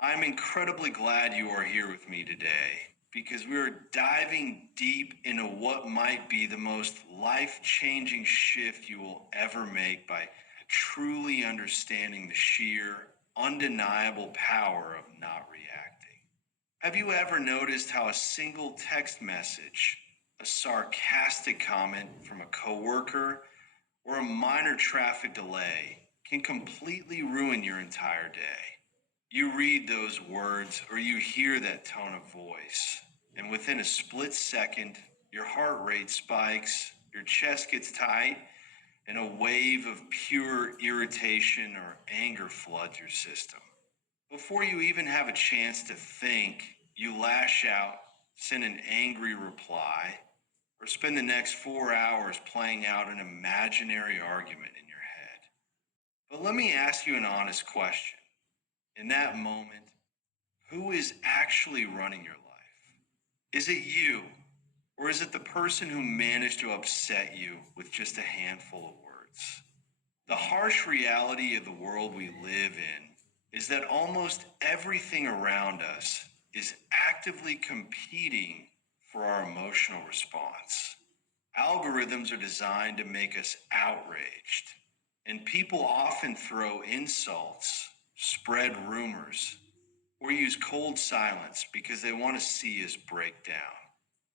I'm incredibly glad you are here with me today because we are diving deep into what might be the most life changing shift you will ever make by truly understanding the sheer, undeniable power of not reacting. Have you ever noticed how a single text message, a sarcastic comment from a coworker, or a minor traffic delay can completely ruin your entire day? You read those words or you hear that tone of voice, and within a split second, your heart rate spikes, your chest gets tight, and a wave of pure irritation or anger floods your system. Before you even have a chance to think, you lash out, send an angry reply, or spend the next 4 hours playing out an imaginary argument in your head. But let me ask you an honest question. In that moment, who is actually running your life? Is it you, or is it the person who managed to upset you with just a handful of words? The harsh reality of the world we live in is that almost everything around us is actively competing for our emotional response. Algorithms are designed to make us outraged, and people often throw insults, spread rumors, or use cold silence because they want to see us break down.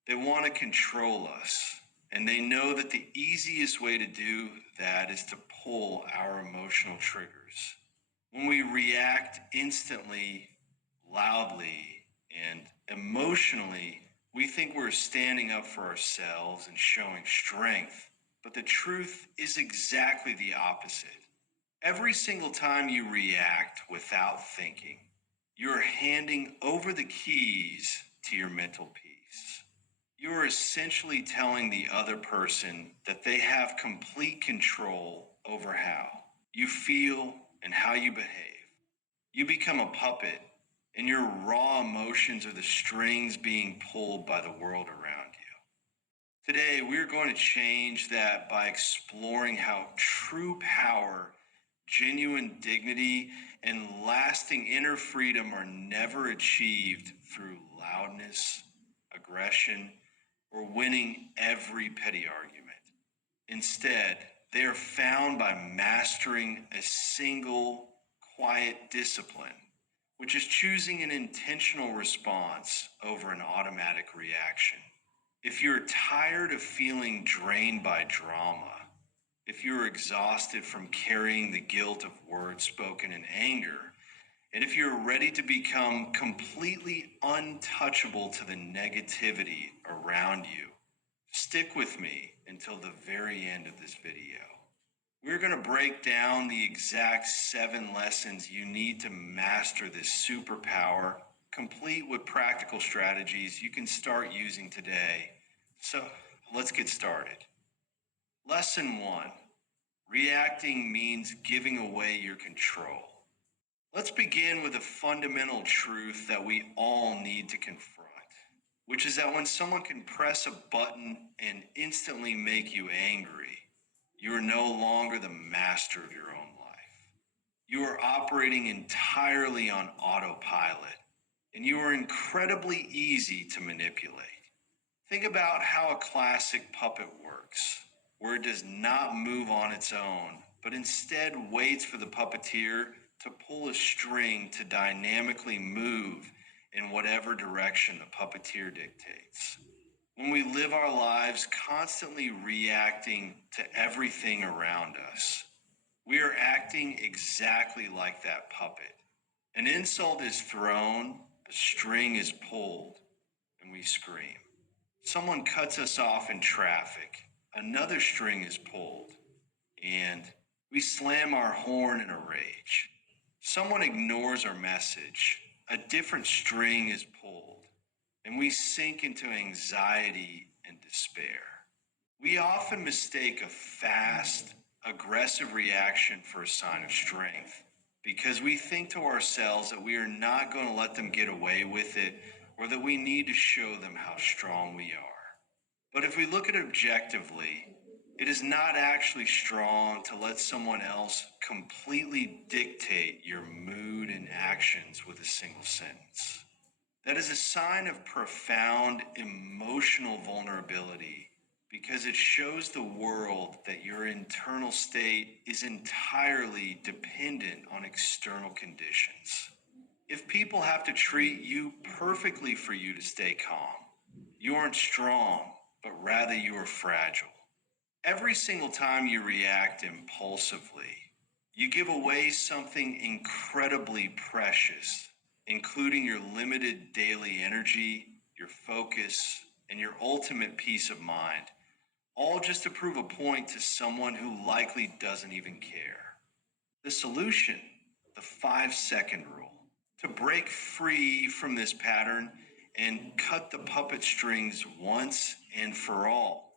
They want to control us, and they know that the easiest way to do that is to pull our emotional triggers. When we react instantly, loudly, and emotionally, we think we're standing up for ourselves and showing strength. But the truth is exactly the opposite. Every single time you react without thinking, you're handing over the keys to your mental peace. You're essentially telling the other person that they have complete control over how you feel and how you behave. You become a puppet, and your raw emotions are the strings being pulled by the world around you. Today, we're going to change that by exploring how true power, genuine dignity, and lasting inner freedom are never achieved through loudness, aggression, or winning every petty argument. Instead, they are found by mastering a single quiet discipline, which is choosing an intentional response over an automatic reaction. If you're tired of feeling drained by drama, if you're exhausted from carrying the guilt of words spoken in anger, and if you're ready to become completely untouchable to the negativity around you, stick with me until the very end of this video. We're going to break down the exact 7 lessons you need to master this superpower, complete with practical strategies you can start using today. So let's get started. Lesson 1. Reacting means giving away your control. Let's begin with a fundamental truth that we all need to confront, which is that when someone can press a button and instantly make you angry, you are no longer the master of your own life. You are operating entirely on autopilot, and you are incredibly easy to manipulate. Think about how a classic puppet works, where it does not move on its own, but instead waits for the puppeteer to pull a string to dynamically move in whatever direction the puppeteer dictates. When we live our lives constantly reacting to everything around us, we are acting exactly like that puppet. An insult is thrown, a string is pulled, and we scream. Someone cuts us off in traffic, another string is pulled, and we slam our horn in a rage. Someone ignores our message, a different string is pulled, and we sink into anxiety and despair. We often mistake a fast, aggressive reaction for a sign of strength because we think to ourselves that we are not going to let them get away with it or that we need to show them how strong we are. But if we look at it objectively, It is not actually strong to let someone else completely dictate your mood and actions with a single sentence. That is a sign of profound emotional vulnerability because it shows the world that your internal state is entirely dependent on external conditions. If people have to treat you perfectly for you to stay calm, you aren't strong, but rather you are fragile. Every single time you react impulsively, you give away something incredibly precious, including your limited daily energy, your focus, and your ultimate peace of mind, all just to prove a point to someone who likely doesn't even care. The solution, the 5 second rule. To break free from this pattern and cut the puppet strings once and for all.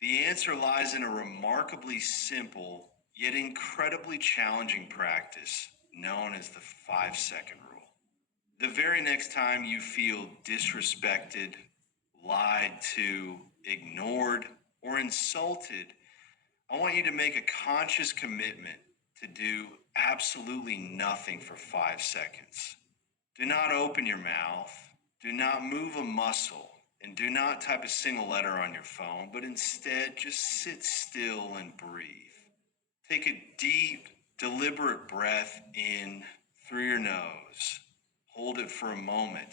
The answer lies in a remarkably simple yet incredibly challenging practice known as the 5 second rule. The very next time you feel disrespected, lied to, ignored, or insulted, I want you to make a conscious commitment to do absolutely nothing for 5 seconds. Do not open your mouth, do not move a muscle, and do not type a single letter on your phone, but instead just sit still and breathe. Take a deep, deliberate breath in through your nose. Hold it for a moment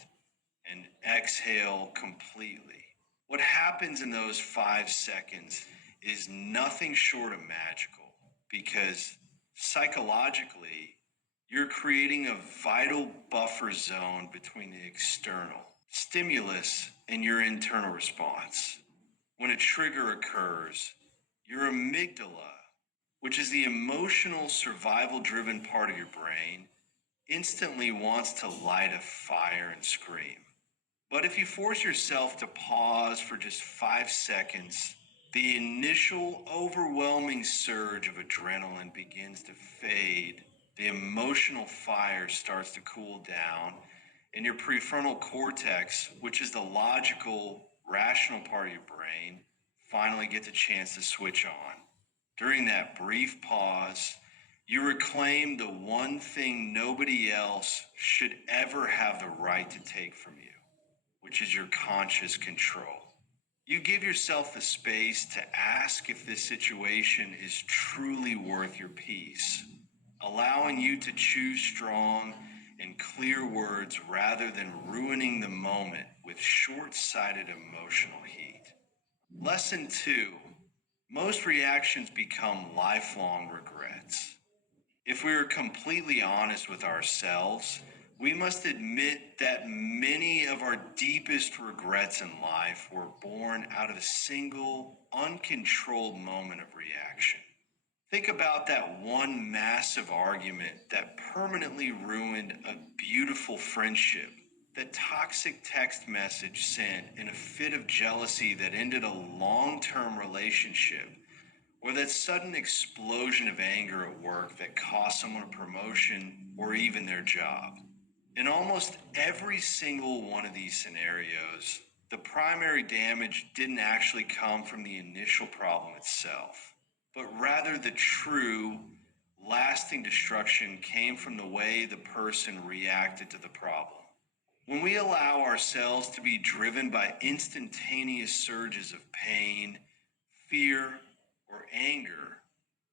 and exhale completely. What happens in those 5 seconds is nothing short of magical because psychologically, you're creating a vital buffer zone between the external stimulus and your internal response. When a trigger occurs, your amygdala, which is the emotional survival driven part of your brain, instantly wants to light a fire and scream. But if you force yourself to pause for just 5 seconds, the initial overwhelming surge of adrenaline begins to fade. The emotional fire starts to cool down, and your prefrontal cortex, which is the logical, rational part of your brain, finally gets a chance to switch on. During that brief pause, you reclaim the one thing nobody else should ever have the right to take from you, which is your conscious control. You give yourself the space to ask if this situation is truly worth your peace, allowing you to choose strong and clear words rather than ruining the moment with short sighted emotional heat. Lesson 2. Most reactions become lifelong regrets. If we are completely honest with ourselves, we must admit that many of our deepest regrets in life were born out of a single, uncontrolled moment of reaction. Think about that one massive argument that permanently ruined a beautiful friendship, that toxic text message sent in a fit of jealousy that ended a long term relationship, or that sudden explosion of anger at work that cost someone a promotion or even their job. In almost every single one of these scenarios, the primary damage didn't actually come from the initial problem itself, but rather the true, lasting destruction came from the way the person reacted to the problem. When we allow ourselves to be driven by instantaneous surges of pain, fear, or anger,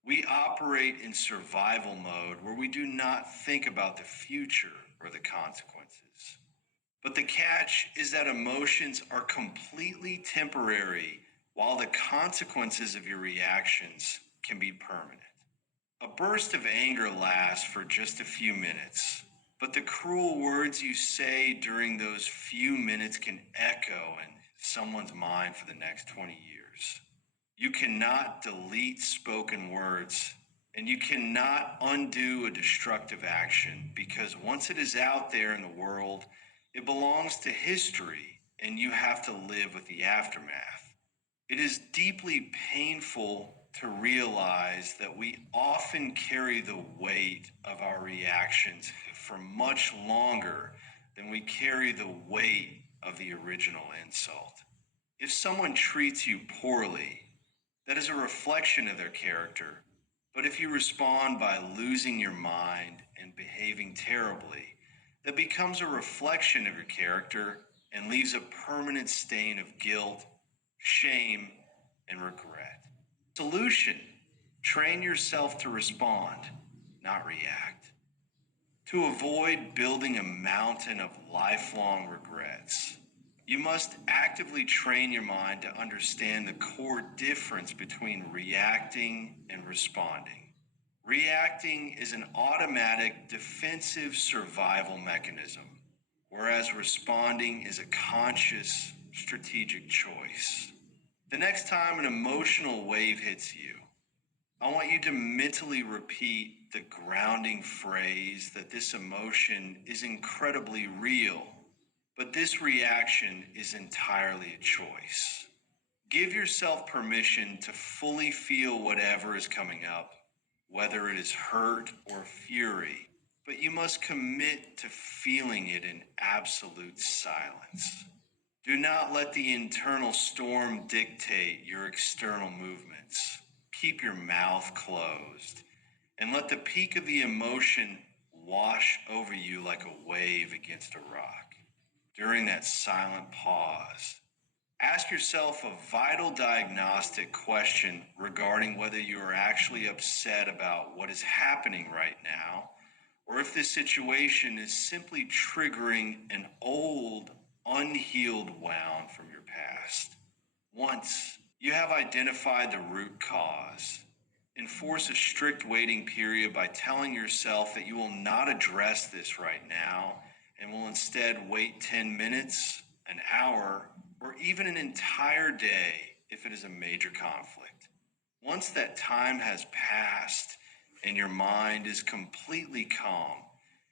we operate in survival mode where we do not think about the future or the consequences. But the catch is that emotions are completely temporary while the consequences of your reactions can be permanent. A burst of anger lasts for just a few minutes, but the cruel words you say during those few minutes can echo in someone's mind for the next 20 years. You cannot delete spoken words, and you cannot undo a destructive action because once it is out there in the world, it belongs to history and you have to live with the aftermath. It is deeply painful to realize that we often carry the weight of our reactions for much longer than we carry the weight of the original insult. If someone treats you poorly, That is a reflection of their character. But if you respond by losing your mind and behaving terribly, that becomes a reflection of your character and leaves a permanent stain of guilt, shame, and regret. Solution: train yourself to respond, not react. To avoid building a mountain of lifelong regrets, you must actively train your mind to understand the core difference between reacting and responding. Reacting is an automatic defensive survival mechanism, whereas responding is a conscious strategic choice. The next time an emotional wave hits you, I want you to mentally repeat the grounding phrase that this emotion is incredibly real, but this reaction is entirely a choice. Give yourself permission to fully feel whatever is coming up, whether it is hurt or fury, but you must commit to feeling it in absolute silence. Do not let the internal storm dictate your external movements. Keep your mouth closed and let the peak of the emotion wash over you like a wave against a rock. During that silent pause, ask yourself a vital diagnostic question regarding whether you are actually upset about what is happening right now, or if this situation is simply triggering an old, unhealed wound from your past. Once you have identified the root cause, enforce a strict waiting period by telling yourself that you will not address this right now and will instead wait 10 minutes, an hour, or even an entire day if it is a major conflict. Once that time has passed and your mind is completely calm,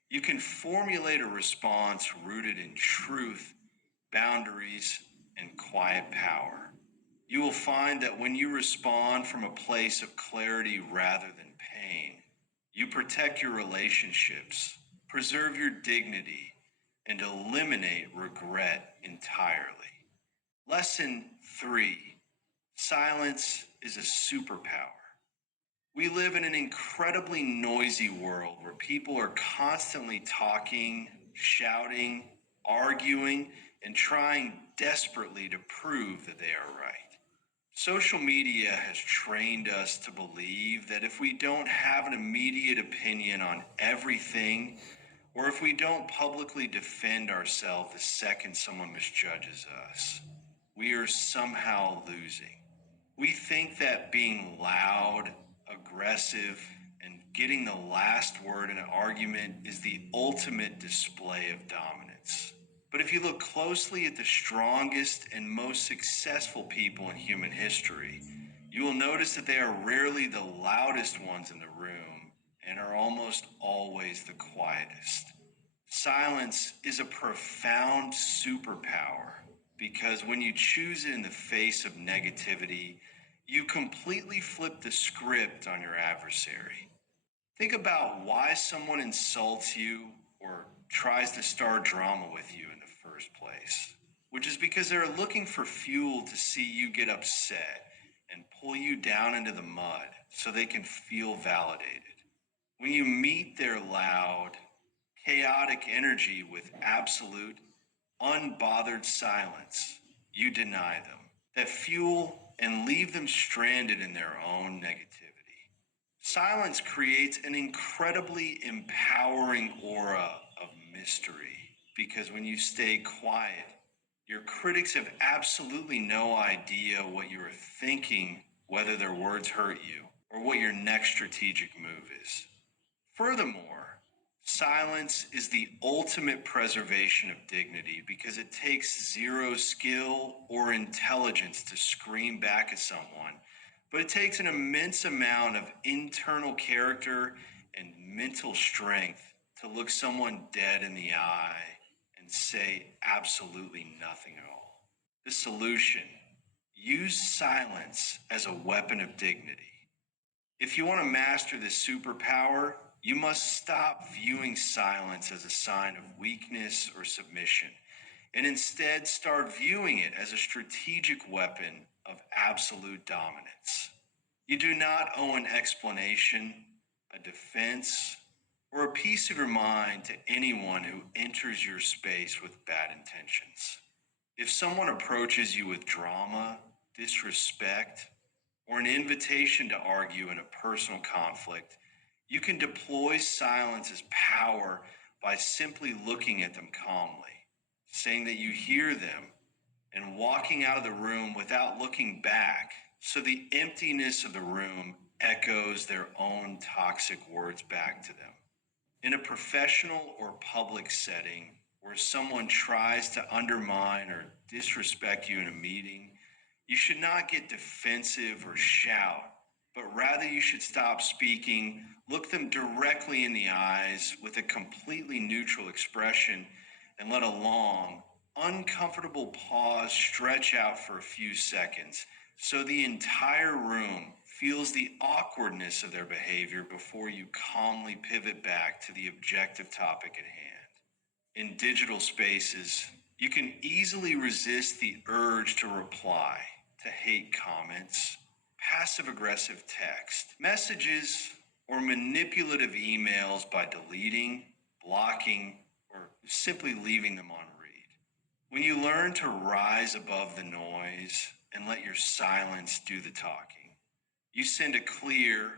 you can formulate a response rooted in truth, boundaries, and quiet power. You will find that when you respond from a place of clarity rather than pain, you protect your relationships, preserve your dignity, and eliminate regret entirely. Lesson 3: silence is a superpower. We live in an incredibly noisy world where people are constantly talking, shouting, arguing, and trying desperately to prove that they are right. Social media has trained us to believe that if we don't have an immediate opinion on everything, or if we don't publicly defend ourselves the second someone misjudges us, we are somehow losing. We think that being loud, aggressive, and getting the last word in an argument is the ultimate display of dominance. But if you look closely at the strongest and most successful people in human history, you will notice that they are rarely the loudest ones in the room and are almost always the quietest. Silence is a profound superpower because when you choose it in the face of negativity, you completely flip the script on your adversary. Think about why someone insults you or tries to start drama with you in the first place, which is because they're looking for fuel to see you get upset and pull you down into the mud so they can feel validated. When you meet their loud, chaotic energy with absolute, unbothered silence, you deny them that fuel and leave them stranded in their own negativity. Silence creates an incredibly empowering aura of mystery because when you stay quiet, your critics have absolutely no idea what you are thinking, whether their words hurt you, or what your next strategic move is. Furthermore, silence is the ultimate preservation of dignity because it takes zero skill or intelligence to scream back at someone, but it takes an immense amount of internal character and mental strength to look someone dead in the eye and say absolutely nothing at all. The solution: use silence as a weapon of dignity. If you want to master this superpower, you must stop viewing silence as a sign of weakness or submission. and instead start viewing it as a strategic weapon of absolute dominance. You do not owe an explanation, a defense, or a piece of your mind to anyone who enters your space with bad intentions. If someone approaches you with drama, disrespect, or an invitation to argue in a personal conflict, you can deploy silence as power by simply looking at them calmly, saying that you hear them, and walking out of the room without looking back so the emptiness of the room echoes their own toxic words back to them. In a professional or public setting where someone tries to undermine or disrespect you in a meeting, you should not get defensive or shout, but rather you should stop speaking, look them directly in the eyes with a completely neutral expression, and let a long, uncomfortable pause stretch out for a few seconds so the entire room feels the awkwardness of their behavior before you calmly pivot back to the objective topic at hand. In digital spaces, you can easily resist the urge to reply to hate comments, passive aggressive text, messages, or manipulative emails by deleting, blocking, or simply leaving them on read. When you learn to rise above the noise and let your silence do the talking, you send a clear,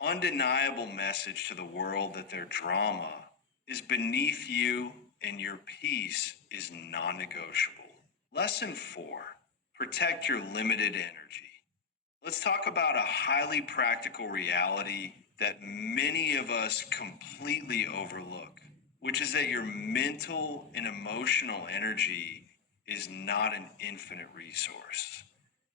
undeniable message to the world that their drama is beneath you and your peace is non negotiable. Lesson 4: protect your limited energy. Let's talk about a highly practical reality that many of us completely overlook, which is that your mental and emotional energy is not an infinite resource.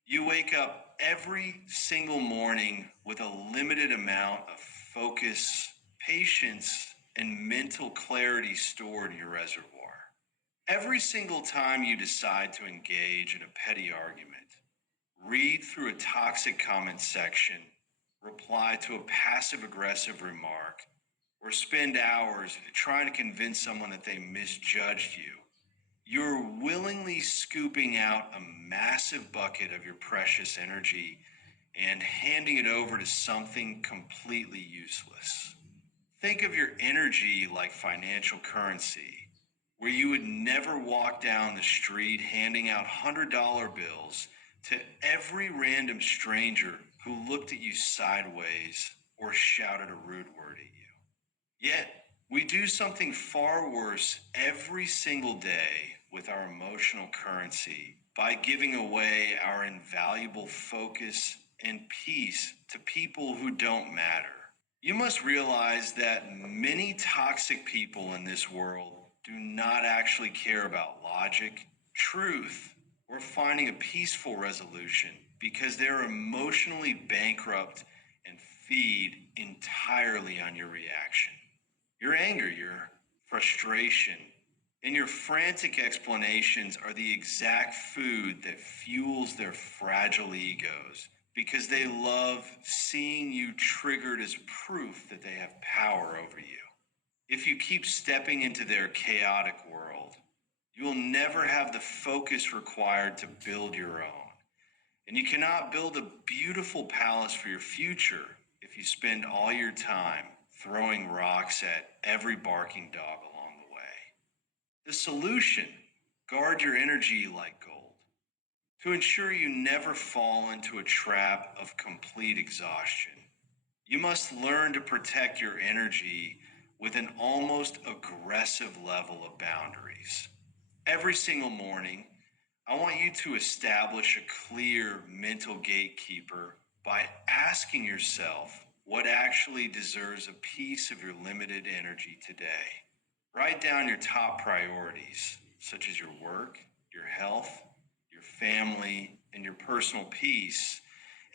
You wake up every single morning with a limited amount of focus, patience, and mental clarity stored in your reservoir. Every single time you decide to engage in a petty argument, read through a toxic comment section, reply to a passive aggressive remark, or spend hours trying to convince someone that they misjudged you, you're willingly scooping out a massive bucket of your precious energy and handing it over to something completely useless. Think of your energy like financial currency, where you would never walk down the street handing out $100 bills to every random stranger who looked at you sideways or shouted a rude word at you. Yet, we do something far worse every single day with our emotional currency by giving away our invaluable focus and peace to people who don't matter. You must realize that many toxic people in this world do not actually care about logic, truth, or finding a peaceful resolution because they're emotionally bankrupt and feed entirely on your reaction. Your anger, your frustration, and your frantic explanations are the exact food that fuels their fragile egos because they love seeing you triggered as proof that they have power over you. If you keep stepping into their chaotic world, you will never have the focus required to build your own. And you cannot build a beautiful palace for your future if you spend all your time throwing rocks at every barking dog along the way. The solution: guard your energy like gold. To ensure you never fall into a trap of complete exhaustion, you must learn to protect your energy with an almost aggressive level of boundaries. Every single morning, I want you to establish a clear mental gatekeeper by asking yourself what actually deserves a piece of your limited energy today. Write down your top priorities, such as your work, your health, your family, and your personal peace.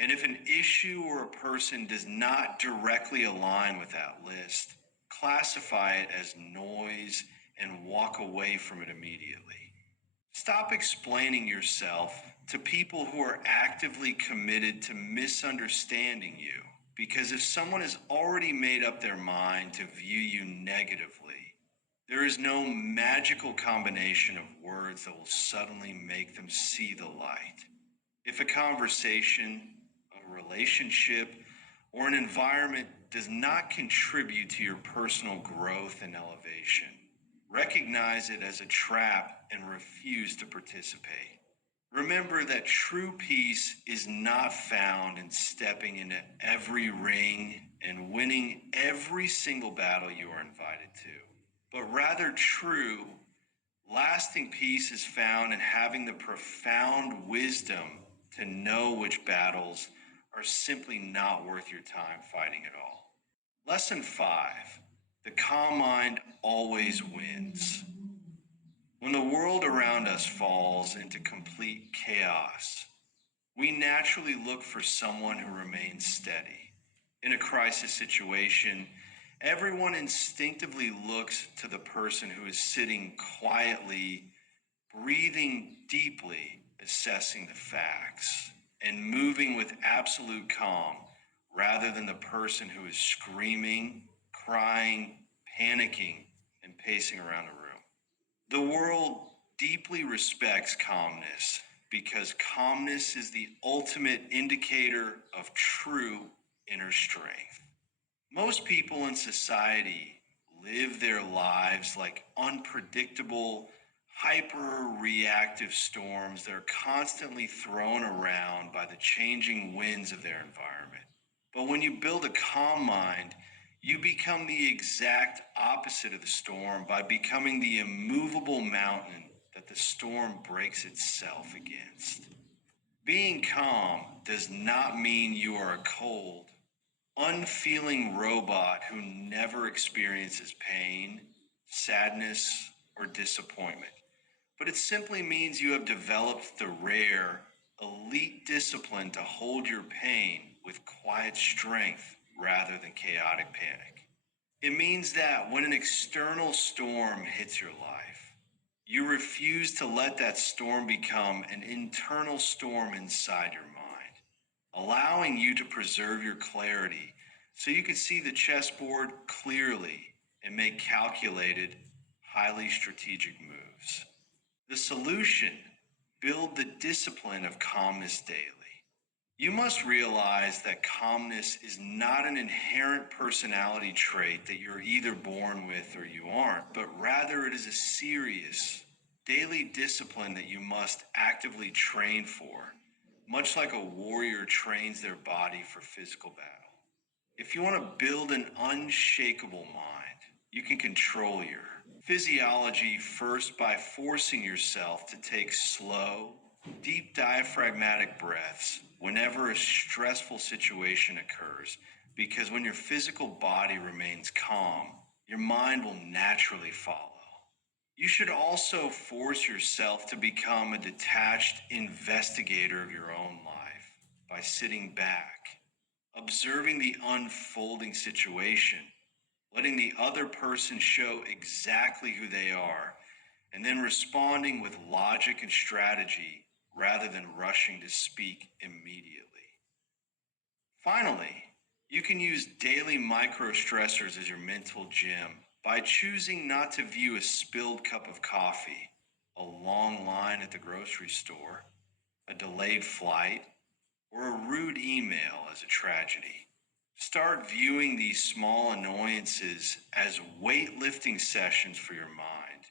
And if an issue or a person does not directly align with that list, classify it as noise and walk away from it immediately. Stop explaining yourself to people who are actively committed to misunderstanding you, because if someone has already made up their mind to view you negatively, There is no magical combination of words that will suddenly make them see the light. If a conversation, a relationship, or an environment does not contribute to your personal growth and elevation, recognize it as a trap and refuse to participate. Remember that true peace is not found in stepping into every ring and winning every single battle you are invited to, but rather true, lasting peace is found in having the profound wisdom to know which battles are simply not worth your time fighting at all. Lesson 5: the calm mind always wins. When the world around us falls into complete chaos, we naturally look for someone who remains steady. In a crisis situation, everyone instinctively looks to the person who is sitting quietly, breathing deeply, assessing the facts, and moving with absolute calm rather than the person who is screaming, crying, panicking, and pacing around the room. The world deeply respects calmness because calmness is the ultimate indicator of true inner strength. Most people in society live their lives like unpredictable, hyper reactive storms that are constantly thrown around by the changing winds of their environment. But when you build a calm mind, you become the exact opposite of the storm by becoming the immovable mountain that the storm breaks itself against. Being calm does not mean you are a cold, unfeeling robot who never experiences pain, sadness, or disappointment. But it simply means you have developed the rare, elite discipline to hold your pain with quiet strength rather than chaotic panic. It means that when an external storm hits your life, you refuse to let that storm become an internal storm inside your mind, allowing you to preserve your clarity so you can see the chessboard clearly and make calculated, highly strategic moves. The solution: build the discipline of calmness daily. You must realize that calmness is not an inherent personality trait that you're either born with or you aren't, but rather it is a serious, daily discipline that you must actively train for, much like a warrior trains their body for physical battle. If you want to build an unshakable mind, you can control your physiology first by forcing yourself to take slow, deep diaphragmatic breaths whenever a stressful situation occurs, because when your physical body remains calm, your mind will naturally follow. You should also force yourself to become a detached investigator of your own life by sitting back, observing the unfolding situation, letting the other person show exactly who they are, and then responding with logic and strategy rather than rushing to speak immediately. Finally, you can use daily micro stressors as your mental gym by choosing not to view a spilled cup of coffee, a long line at the grocery store, a delayed flight, or a rude email as a tragedy. Start viewing these small annoyances as weightlifting sessions for your mind,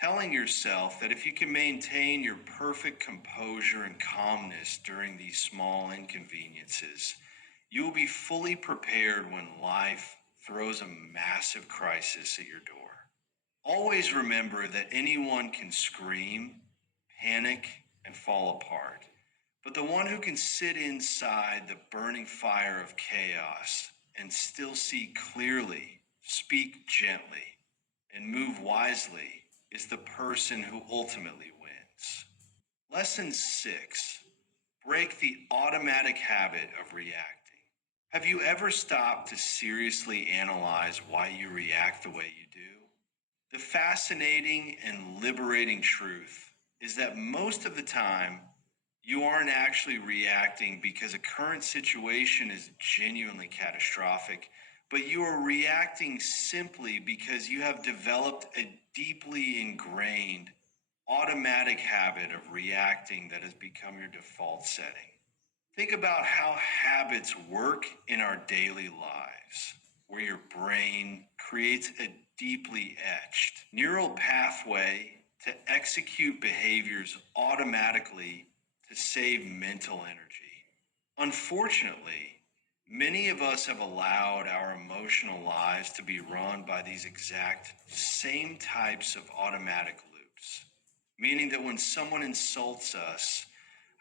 telling yourself that if you can maintain your perfect composure and calmness during these small inconveniences, you will be fully prepared when life throws a massive crisis at your door. Always remember that anyone can scream, panic, and fall apart. But the one who can sit inside the burning fire of chaos and still see clearly, speak gently, and move wisely is the person who ultimately wins. Lesson 6: break the automatic habit of reacting. Have you ever stopped to seriously analyze why you react the way you do? The fascinating and liberating truth is that most of the time, you aren't actually reacting because a current situation is genuinely catastrophic, but you are reacting simply because you have developed a deeply ingrained automatic habit of reacting that has become your default setting. Think about how habits work in our daily lives, where your brain creates a deeply etched neural pathway to execute behaviors automatically to save mental energy. Unfortunately, many of us have allowed our emotional lives to be run by these exact same types of automatic loops, meaning that when someone insults us,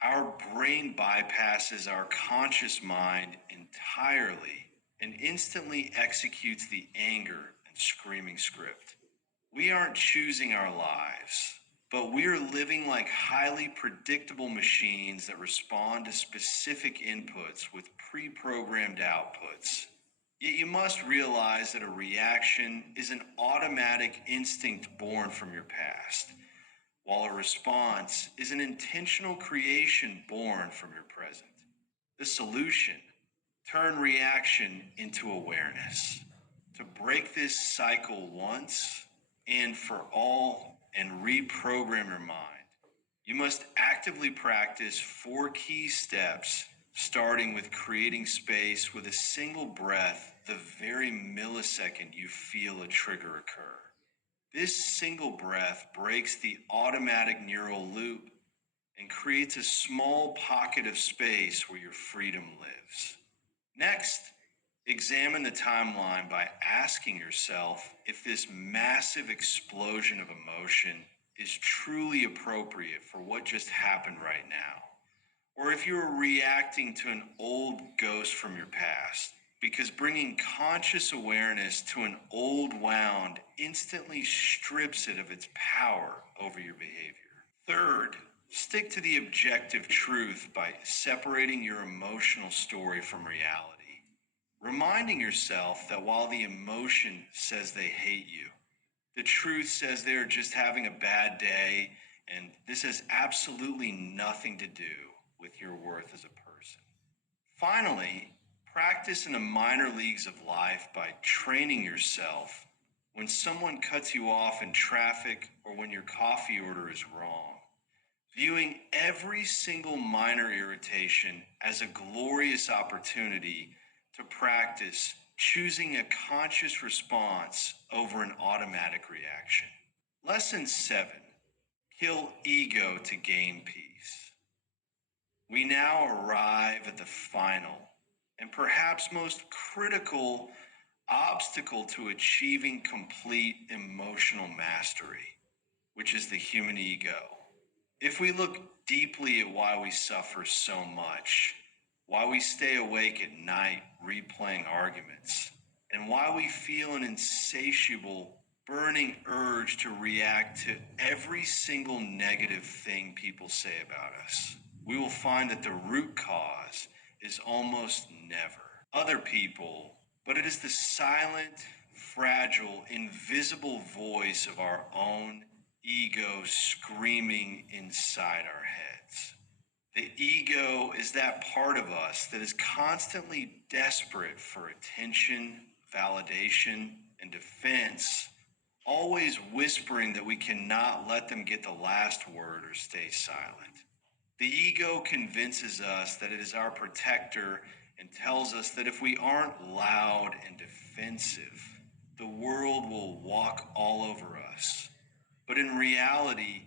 our brain bypasses our conscious mind entirely and instantly executes the anger and screaming script. We aren't choosing our lives, but we are living like highly predictable machines that respond to specific inputs with pre programmed outputs. Yet you must realize that a reaction is an automatic instinct born from your past, while a response is an intentional creation born from your present. The solution: turn reaction into awareness. To break this cycle once and for all and reprogram your mind, you must actively practice 4 key steps, starting with creating space with a single breath the very millisecond you feel a trigger occur. This single breath breaks the automatic neural loop and creates a small pocket of space where your freedom lives. Next, examine the timeline by asking yourself if this massive explosion of emotion is truly appropriate for what just happened right now, or if you are reacting to an old ghost from your past. Because bringing conscious awareness to an old wound instantly strips it of its power over your behavior. Third, stick to the objective truth by separating your emotional story from reality, reminding yourself that while the emotion says they hate you, the truth says they are just having a bad day, and this has absolutely nothing to do with your worth as a person. Finally, practice in the minor leagues of life by training yourself when someone cuts you off in traffic or when your coffee order is wrong, viewing every single minor irritation as a glorious opportunity to practice choosing a conscious response over an automatic reaction. Lesson 7: kill ego to gain peace. We now arrive at the final and perhaps most critical obstacle to achieving complete emotional mastery, which is the human ego. If we look deeply at why we suffer so much, why we stay awake at night replaying arguments, and why we feel an insatiable, burning urge to react to every single negative thing people say about us, we will find that the root cause is almost never other people, but it is the silent, fragile, invisible voice of our own ego screaming inside our heads. The ego is that part of us that is constantly desperate for attention, validation, and defense, always whispering that we cannot let them get the last word or stay silent. The ego convinces us that it is our protector and tells us that if we aren't loud and defensive, the world will walk all over us. But in reality,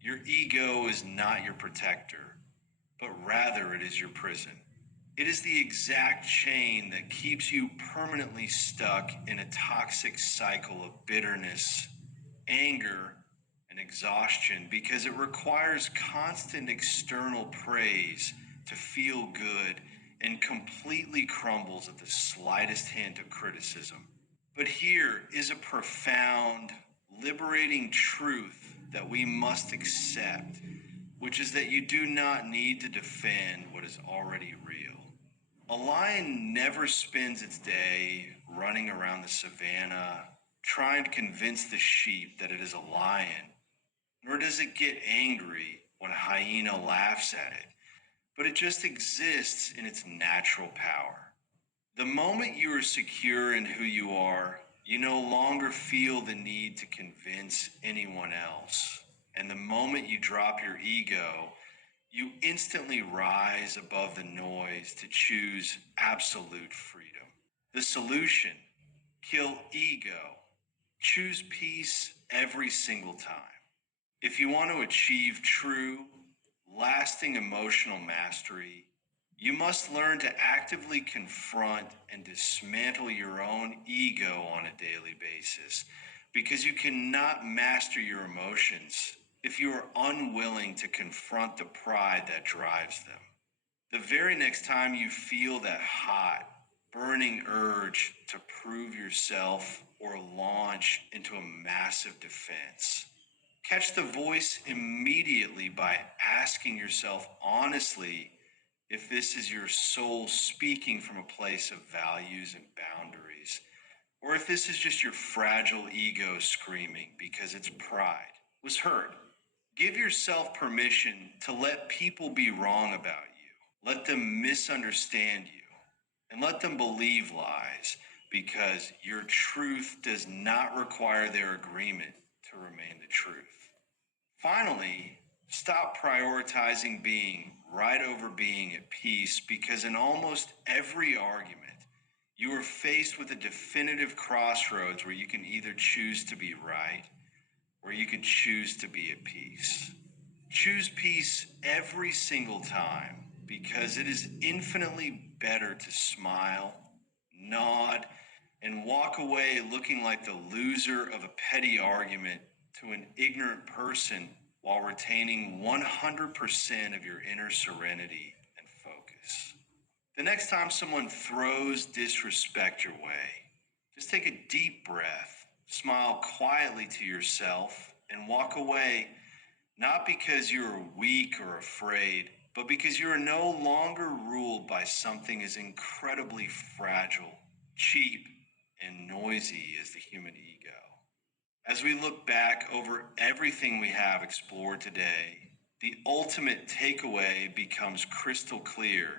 your ego is not your protector, but rather it is your prison. It is the exact chain that keeps you permanently stuck in a toxic cycle of bitterness, anger, and exhaustion because it requires constant external praise to feel good and completely crumbles at the slightest hint of criticism. But here is a profound, liberating truth that we must accept, which is that you do not need to defend what is already real. A lion never spends its day running around the savannah trying to convince the sheep that it is a lion, nor does it get angry when a hyena laughs at it, but it just exists in its natural power. The moment you are secure in who you are, you no longer feel the need to convince anyone else. And the moment you drop your ego, you instantly rise above the noise to choose absolute freedom. The solution: kill ego, choose peace every single time. If you want to achieve true, lasting emotional mastery, you must learn to actively confront and dismantle your own ego on a daily basis, because you cannot master your emotions if you are unwilling to confront the pride that drives them. The very next time you feel that hot, burning urge to prove yourself or launch into a massive defense, catch the voice immediately by asking yourself honestly if this is your soul speaking from a place of values and boundaries, or if this is just your fragile ego screaming because its pride was hurt. Give yourself permission to let people be wrong about you. Let them misunderstand you and let them believe lies, because your truth does not require their agreement to remain the truth. Finally, stop prioritizing being right over being at peace, because in almost every argument, you are faced with a definitive crossroads where you can either choose to be right or you can choose to be at peace. Choose peace every single time, because it is infinitely better to smile, nod, and walk away looking like the loser of a petty argument to an ignorant person while retaining 100% of your inner serenity and focus. The next time someone throws disrespect your way, just take a deep breath, smile quietly to yourself, and walk away, not because you are weak or afraid, but because you are no longer ruled by something as incredibly fragile, cheap, and noisy as the human ego. As we look back over everything we have explored today, the ultimate takeaway becomes crystal clear,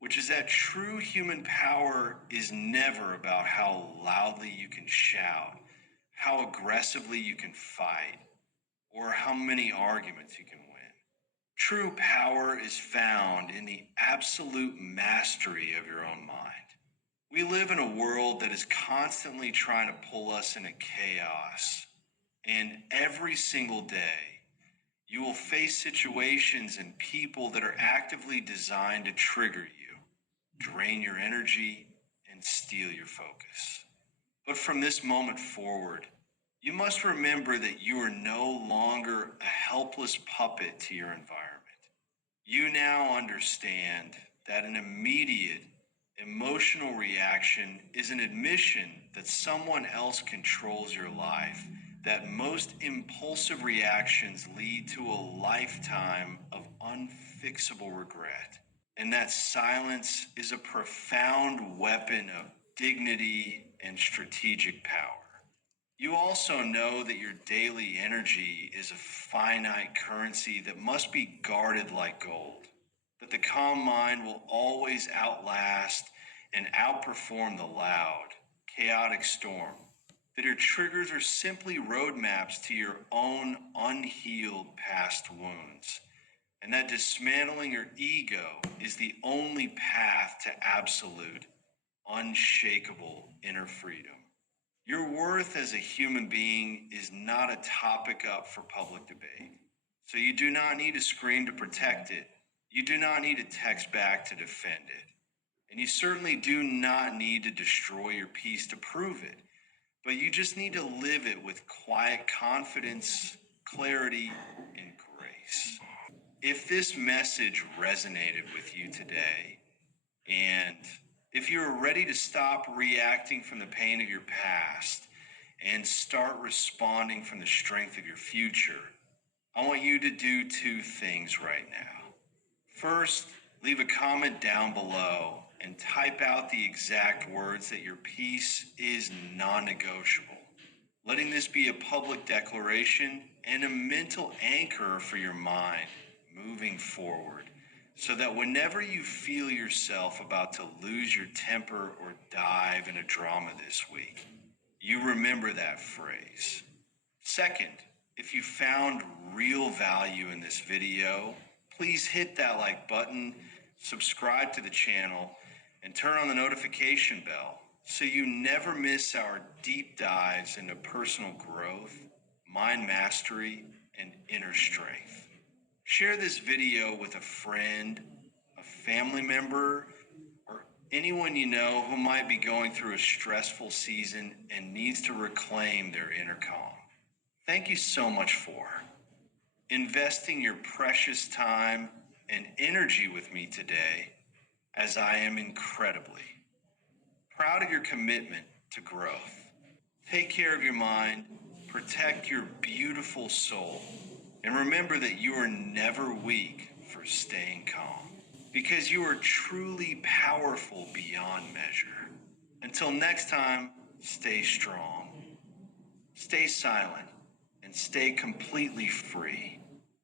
which is that true human power is never about how loudly you can shout, how aggressively you can fight, or how many arguments you can win. True power is found in the absolute mastery of your own mind. We live in a world that is constantly trying to pull us into chaos, and every single day, you will face situations and people that are actively designed to trigger you, drain your energy, and steal your focus. But from this moment forward, you must remember that you are no longer a helpless puppet to your environment. You now understand that an immediate emotional reaction is an admission that someone else controls your life, that most impulsive reactions lead to a lifetime of unfixable regret, and that silence is a profound weapon of dignity and strategic power. You also know that your daily energy is a finite currency that must be guarded like gold, that the calm mind will always outlast and outperform the loud, chaotic storm, that your triggers are simply roadmaps to your own unhealed past wounds, and that dismantling your ego is the only path to absolute, unshakable inner freedom. Your worth as a human being is not a topic up for public debate. So you do not need to scream to protect it. You do not need to text back to defend it. And you certainly do not need to destroy your peace to prove it. But you just need to live it with quiet confidence, clarity, and grace. If this message resonated with you today, and if you are ready to stop reacting from the pain of your past and start responding from the strength of your future, I want you to do two things right now. First, leave a comment down below and type out the exact words that your peace is non-negotiable, letting this be a public declaration and a mental anchor for your mind moving forward, so that whenever you feel yourself about to lose your temper or dive in a drama this week, you remember that phrase. Second, if you found real value in this video, please hit that like button, subscribe to the channel, and turn on the notification bell so you never miss our deep dives into personal growth, mind mastery, and inner strength. Share this video with a friend, a family member, or anyone you know who might be going through a stressful season and needs to reclaim their inner calm. Thank you so much for investing your precious time and energy with me today, as I am incredibly proud of your commitment to growth. Take care of your mind, protect your beautiful soul, and remember that you are never weak for staying calm, because you are truly powerful beyond measure. Until next time, stay strong, stay silent, and stay completely free.